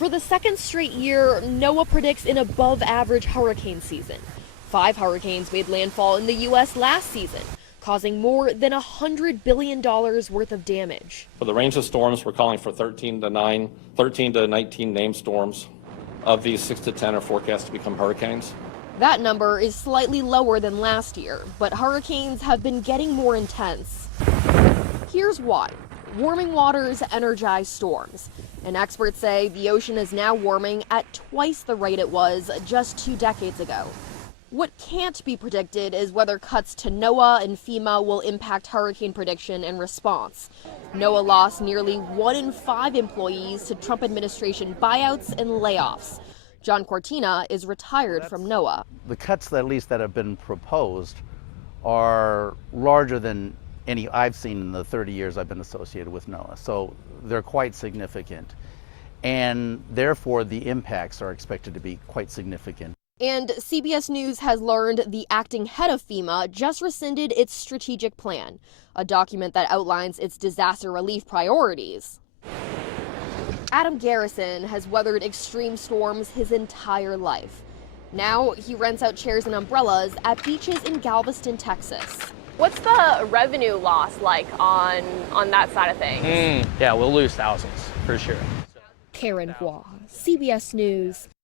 For the second straight year, NOAA predicts an above-average hurricane season. 5 hurricanes made landfall in the U.S. last season, causing more than $100 billion worth of damage. For the range of storms, we're calling for 13 to 19 named storms. Of these, 6 to 10 are forecast to become hurricanes. That number is slightly lower than last year, but hurricanes have been getting more intense. Here's why. Warming waters energize storms, and experts say the ocean is now warming at twice the rate it was just 2 decades ago. What can't be predicted is whether cuts to NOAA and FEMA will impact hurricane prediction and response. NOAA lost nearly 1 in 5 employees to Trump administration buyouts and layoffs. John Cortina is retired from NOAA. The cuts that have been proposed are larger than any I've seen in the 30 years I've been associated with NOAA. So they're quite significant. And therefore the impacts are expected to be quite significant. And CBS News has learned the acting head of FEMA just rescinded its strategic plan, a document that outlines its disaster relief priorities. Adam Garrison has weathered extreme storms his entire life. Now he rents out chairs and umbrellas at beaches in Galveston, Texas. What's the revenue loss like on that side of things? Yeah, we'll lose thousands for sure. Karen Hua, CBS News.